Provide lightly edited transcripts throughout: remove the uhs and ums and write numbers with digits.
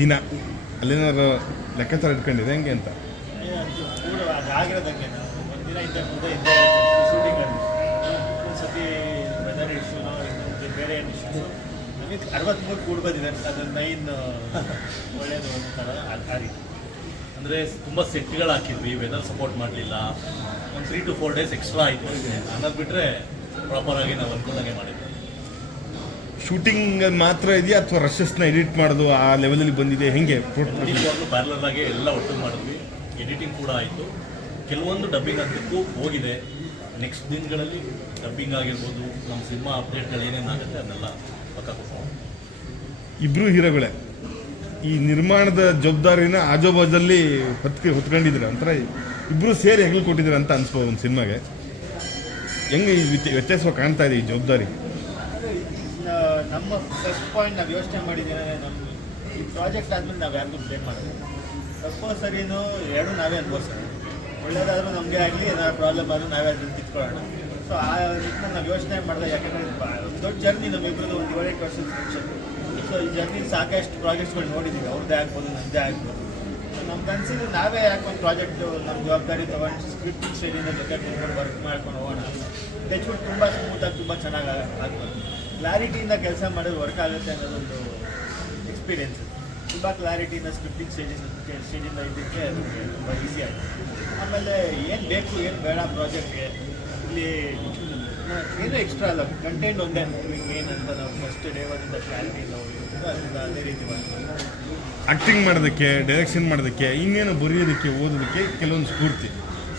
ದಿನ ಅಲ್ಲೇನಾದ್ರು ಲೆಕ್ಕಾಚಾರ ಇಟ್ಕೊಂಡಿದೆ ಹೆಂಗೆ ಅಂತ? ಆಗಿರೋದಂಗೆ ಒಂದಿನ ಇದ್ದ ಮುಂದೆ ಇದ್ದೇ ಶೂಟಿಂಗಲ್ಲಿ ಒಂದ್ಸತಿ ವೆದರ್ ಇಶ್ಯೂನೋ ಇನ್ನೊಂದು ಬೇರೆ ಏನು ಇಶ್ಯೂಸು ನಮಗೆ 63 ಕೂಡ ಬಂದಿದೆ ಅದು ಮೈನ್ ಒಳ್ಳೆಯದು ಅಂತಾರ ಆ ರೀತಿ. ಅಂದರೆ ತುಂಬ ಸೆಟ್ಗಳು ಹಾಕಿದ್ವಿ, ವೆದರ್ ಸಪೋರ್ಟ್ ಮಾಡಲಿಲ್ಲ. ಒಂದು 3 to 4 days ಎಕ್ಸ್ಟ್ರಾ ಆಯಿತು ಅಷ್ಟೇ. ಅನ್ನೋದು ಬಿಟ್ಟರೆ ಪ್ರಾಪರಾಗಿ ನಾವು ಅನ್ಕೊಂಡಂಗೆ ಮಾಡಿದ್ವಿ. ಶೂಟಿಂಗ್ ಮಾತ್ರ ಇದೆಯಾ ಅಥವಾ ರಶಸ್ನ ಎಡಿಟ್ ಮಾಡೋದು ಆ ಲೆವೆಲಲ್ಲಿ ಬಂದಿದೆ ಹೆಂಗೆ? ಪ್ಯಾರಲರ್ ಆಗಿ ಎಲ್ಲ ಒಟ್ಟು ಮಾಡಿದ್ವಿ. ಎಡಿಟಿಂಗ್ ಕೂಡ ಆಯಿತು. ಕೆಲವೊಂದು ಡಬ್ಬಿಂಗ್ ಆಗಬೇಕು ಹೋಗಿದೆ. ನೆಕ್ಸ್ಟ್ ದಿನಗಳಲ್ಲಿ ಡಬ್ಬಿಂಗ್ ಆಗಿರ್ಬೋದು, ನಮ್ಮ ಸಿನಿಮಾ ಅಪ್ಡೇಟ್ಗಳು ಏನೇನಾಗುತ್ತೆ ಅದನ್ನೆಲ್ಲ ಪಕ್ಕ ಕೊಡ್ತೀವಿ. ಇಬ್ಬರು ಹೀರೋಗಳೇ ಈ ನಿರ್ಮಾಣದ ಜವಾಬ್ದಾರಿನ ಆಜುಬಾಜಲ್ಲಿ ಹೊತ್ಕೊಂಡಿದ್ದೀರ ಅಂತಾರೆ. ಇಬ್ಬರು ಸೇರಿ ಹೆಗಲು ಕೊಟ್ಟಿದ್ದೀರ ಅಂತ ಅನ್ಸ್ಬೋದು ಒಂದು ಸಿನಿಮಾಗೆ. ಹೆಂಗೆ ಈ ವ್ಯತ್ಯಾಸ ಕಾಣ್ತಾ ಇದೆ ಈ ಜವಾಬ್ದಾರಿ? ನಮ್ಮ ಫಸ್ಟ್ ಪಾಯಿಂಟ್ ನಾವು ಯೋಚನೆ ಮಾಡಿದ್ದೀರ, ನಮ್ಮ ಈ ಪ್ರಾಜೆಕ್ಟ್ ಆದಮೇಲೆ ನಾವು ಯಾರಿಗೂ ಬ್ಲೇಮ್ ಮಾಡೋದು ತಪ್ಪೋ ಸರಿನೋ ಎರಡೂ ನಾವೇ ಅನ್ಭವಿಸೋಣ. ಒಳ್ಳೇದಾದರೂ ನಮಗೆ ಆಗಲಿ, ಏನಾದ್ರು ಪ್ರಾಬ್ಲಮ್ ಆದರೂ ನಾವೇ ಅದನ್ನು ತಿಳ್ಕೊಳ್ಳೋಣ. ಸೊ ಆ ನಿಟ್ಟಿನ ನಾವು ಯೋಚನೆ ಮಾಡಿದೆ. ಯಾಕಂದರೆ ದೊಡ್ಡ ಜರ್ನಿ ನಮ್ಮಿಬ್ಬರದ್ದು ಒಂದು 7-8 ವರ್ಷದ ಫ್ರೆಂಡ್ಶಿಪ್. ಸೊ ಈ ಜರ್ನಿ ಸಾಕಷ್ಟು ಪ್ರಾಜೆಕ್ಟ್ಸ್ಗಳು ನೋಡಿದ್ದೀವಿ, ಅವ್ರದ್ದೇ ಆಗ್ಬೋದು ನಮ್ಮದೇ ಆಗ್ಬೋದು. ನಮ್ಗೆ ಅನಿಸಿದ್ರೆ ನಾವೇ ಯಾಕೆ ಒಂದು ಪ್ರಾಜೆಕ್ಟು ನಮ್ಮ ಜವಾಬ್ದಾರಿ ತೊಗೊಂಡು ಸ್ಕ್ರಿಪ್ಟಿಂಗ್ ಶೈಲಿಯಿಂದ ಜೊತೆ ಕೂತ್ಕೊಂಡು ವರ್ಕ್ ಮಾಡ್ಕೊಂಡು ಹೋಗೋಣ. ಟಚ್ಬಿಟ್ಟು ತುಂಬ ಸ್ಮೂತಾಗಿ ತುಂಬ ಚೆನ್ನಾಗಿ ಆಗ್ಬೋದು. ಕ್ಲಾರಿಟಿಯಿಂದ ಕೆಲಸ ಮಾಡೋದು ವರ್ಕ್ ಆಗುತ್ತೆ ಅನ್ನೋದೊಂದು ಎಕ್ಸ್ಪೀರಿಯೆನ್ಸ್. ತುಂಬ ಕ್ಲಾರಿಟಿಯಿಂದ ಸ್ಕ್ರಿಪ್ಟಿಂಗ್ ಸ್ಟೇಜಿಂದ ಇದಕ್ಕೆ ತುಂಬ ಈಸಿ ಆಯಿತು. ಆಮೇಲೆ ಏನು ಬೇಕು ಏನು ಬೇಡ ಪ್ರಾಜೆಕ್ಟ್ಗೆ ಇಲ್ಲಿ ಏನೂ ಎಕ್ಸ್ಟ್ರಾ ಅಲ್ಲ, ಕಂಟೆಂಟ್ ಒಂದೇ ಮೇನ್ ಅಂತ ನಾವು ಫಸ್ಟ್ ಡೇ ಒಂದಿಂದ ಕ್ಲಾರಿಟಿಯಿಂದ ಹೋಗಿರ್ತೀವಿ. ಅದರಿಂದ ಅದೇ ರೀತಿ ಮಾಡ್ತೀವಿ. ಆ್ಯಕ್ಟಿಂಗ್ ಮಾಡೋದಕ್ಕೆ, ಡೈರೆಕ್ಷನ್ ಮಾಡೋದಕ್ಕೆ, ಇನ್ನೇನು ಬರೆಯೋದಕ್ಕೆ, ಓದೋದಕ್ಕೆ ಕೆಲವೊಂದು ಸ್ಫೂರ್ತಿ,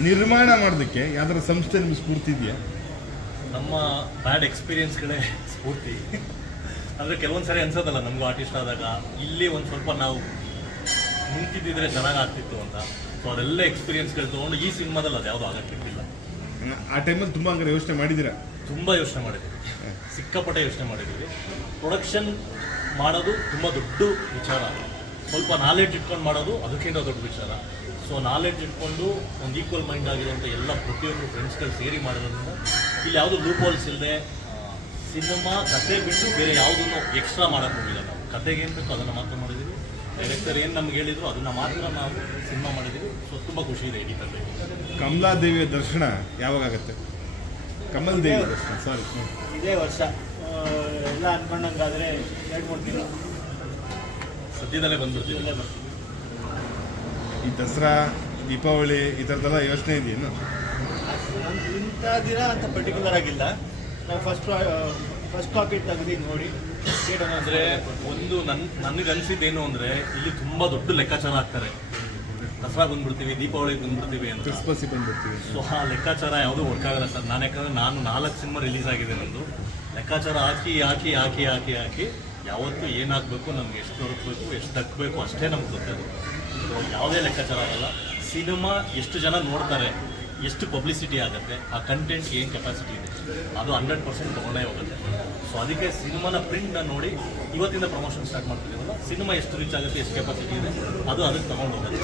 ನಿರ್ಮಾಣ ಮಾಡೋದಕ್ಕೆ ಯಾವ್ದಾರ ಸಂಸ್ಥೆ ನಿಮ್ಗೆ ಸ್ಫೂರ್ತಿ ಇದೆಯಾ? ನಮ್ಮ ಬ್ಯಾಡ್ ಎಕ್ಸ್ಪೀರಿಯನ್ಸ್ಗಳೇ ಸ್ಫೂರ್ತಿ. ಅಂದರೆ ಕೆಲವೊಂದು ಸಾರಿ ಅನ್ಸೋದಲ್ಲ ನಮಗೂ ಆರ್ಟಿಸ್ಟ್ ಆದಾಗ, ಇಲ್ಲಿ ಒಂದು ಸ್ವಲ್ಪ ನಾವು ನಿಂತಿದ್ದಿದ್ರೆ ಚೆನ್ನಾಗಿ ಆಗ್ತಿತ್ತು ಅಂತ. ಸೊ ಅದೆಲ್ಲ ಎಕ್ಸ್ಪೀರಿಯನ್ಸ್ಗಳು ತೊಗೊಂಡು ಈ ಸಿನಿಮಾದಲ್ಲಿ ಅದು ಯಾವುದೂ ಆಗಕ್ಕಿರ್ಲಿಲ್ಲ. ಆ ಟೈಮಲ್ಲಿ ತುಂಬ ಹಂಗಾರೆ ಯೋಚನೆ ಮಾಡಿದ್ದೀರಾ? ತುಂಬ ಯೋಚನೆ ಮಾಡಿದ್ದೀವಿ, ಸಿಕ್ಕಾಪಟ್ಟೆ ಯೋಚನೆ ಮಾಡಿದ್ದೀವಿ. ಪ್ರೊಡಕ್ಷನ್ ಮಾಡೋದು ತುಂಬ ದೊಡ್ಡ ವಿಚಾರ. ಸ್ವಲ್ಪ ನಾಲೆಡ್ಜ್ ಇಟ್ಕೊಂಡು ಮಾಡೋದು ಅದಕ್ಕಿಂತ ದೊಡ್ಡ ವಿಚಾರ. ಸೊ ನಾಲೆಡ್ಜ್ ಇಟ್ಕೊಂಡು ಒಂದು ಈಕ್ವಲ್ ಮೈಂಡ್ ಆಗಿರುವಂಥ ಎಲ್ಲ ಪ್ರತಿಯೊಂದು ಫ್ರೆಂಡ್ಸ್ಗಳು ಸೇರಿ ಮಾಡೋದ್ರಿಂದ ಇಲ್ಲಿ ಯಾವುದೂ ಲೂಪ್ ಹೋಲ್ಸ್ ಇಲ್ಲದೆ ಸಿನಿಮಾ ಕತೆ ಬಿಟ್ಟು ಬೇರೆ ಯಾವುದನ್ನು ಎಕ್ಸ್ಟ್ರಾ ಮಾಡೋಕ್ಕೆ ಹೋಗಿಲ್ಲ. ನಾವು ಕತೆಗೆ ಏನು ಬೇಕು ಅದನ್ನು ಮಾತ್ರ ಮಾಡಿದ್ದೀವಿ. ಡೈರೆಕ್ಟರ್ ಏನು ನಮ್ಗೆ ಹೇಳಿದ್ರು ಅದನ್ನು ಮಾತ್ರ ನಾವು ಸಿನಿಮಾ ಮಾಡಿದ್ದೀವಿ. ಸೊ ತುಂಬ ಖುಷಿ ಇದೆ ಇಡೀ ಕತೆ. ಕಮಲಾದೇವಿಯ ದರ್ಶನ ಯಾವಾಗತ್ತೆ? ಕಮಲ್ ದೇವಿ ದರ್ಶನ ಸಾರಿ ಇದೇ ವರ್ಷ ಎಲ್ಲ ಅನ್ಕೊಂಡಂಗಾದರೆ 2-3 ದಿನ ಸದ್ಯದಲ್ಲೇ ಬಂದ್ಬಿಡ್ತೀವಿ. ಇಲ್ಲೇ ಬರ್ತೀವಿ. ಈ ದಸರಾ, ದೀಪಾವಳಿ ಈ ಥರದ್ದೆಲ್ಲ ಯೋಚನೆ ಇದೆಯೇನು? ಇಂಥ ದಿನ ಅಂತ ಪರ್ಟಿಕ್ಯುಲರ್ ಆಗಿಲ್ಲ. ನಾವು ಫಸ್ಟ್ ಕಾಪಿ ತೆಗೆದು ನೋಡಿ ಅಂದರೆ ಒಂದು ನನಗೆ ಅನಿಸಿದ್ದೇನು ಅಂದರೆ ಇಲ್ಲಿ ತುಂಬ ದೊಡ್ಡ ಲೆಕ್ಕಾಚಾರ ಹಾಕ್ತಾರೆ. ದಸರಾ ಬಂದ್ಬಿಡ್ತೀವಿ, ದೀಪಾವಳಿಗೆ ಬಂದ್ಬಿಡ್ತೀವಿ ಅಂತ, ಕ್ರಿಸ್ಮಸ್ಸಿಗೆ ಬಂದ್ಬಿಡ್ತೀವಿ. ಸೊ ಆ ಲೆಕ್ಕಾಚಾರ ಯಾವುದೂ ವರ್ಕ್ ಆಗಲ್ಲ ಸರ್. ಯಾಕಂದರೆ ನಾನು 4 ಸಿನಿಮಾ ರಿಲೀಸ್ ಆಗಿದೆ ನಂದು. ಲೆಕ್ಕಾಚಾರ ಹಾಕಿ ಯಾವತ್ತೂ ಏನಾಗಬೇಕು, ನಮ್ಗೆ ಎಷ್ಟು ದೊರಕಬೇಕು, ಎಷ್ಟು ದಕ್ಕಬೇಕು ಅಷ್ಟೇ ನಮ್ಗೆ ಗೊತ್ತದು. ಯಾವುದೇ ಲೆಕ್ಕಾಚಾರ ಆಗಲ್ಲ. ಸಿನಿಮಾ ಎಷ್ಟು ಜನ ನೋಡ್ತಾರೆ, ಎಷ್ಟು ಪಬ್ಲಿಸಿಟಿ ಆಗುತ್ತೆ, ಆ ಕಂಟೆಂಟ್ಗೆ ಏನು ಕೆಪಾಸಿಟಿ ಇದೆ, ಅದು 100% ತೊಗೊಂಡೇ ಹೋಗುತ್ತೆ. ಸೊ ಅದಕ್ಕೆ ಸಿನಿಮಾನ ಪ್ರಿಂಟ್ನ ನೋಡಿ ಇವತ್ತಿಂದ ಪ್ರಮೋಷನ್ ಸ್ಟಾರ್ಟ್ ಮಾಡ್ತಿದ್ದೀವಲ್ಲ, ಸಿನಿಮಾ ಎಷ್ಟು ರೀಚ್ ಆಗುತ್ತೆ, ಎಷ್ಟು ಕೆಪಾಸಿಟಿ ಇದೆ, ಅದು ಅದಕ್ಕೆ ತೊಗೊಂಡು ಹೋಗುತ್ತೆ.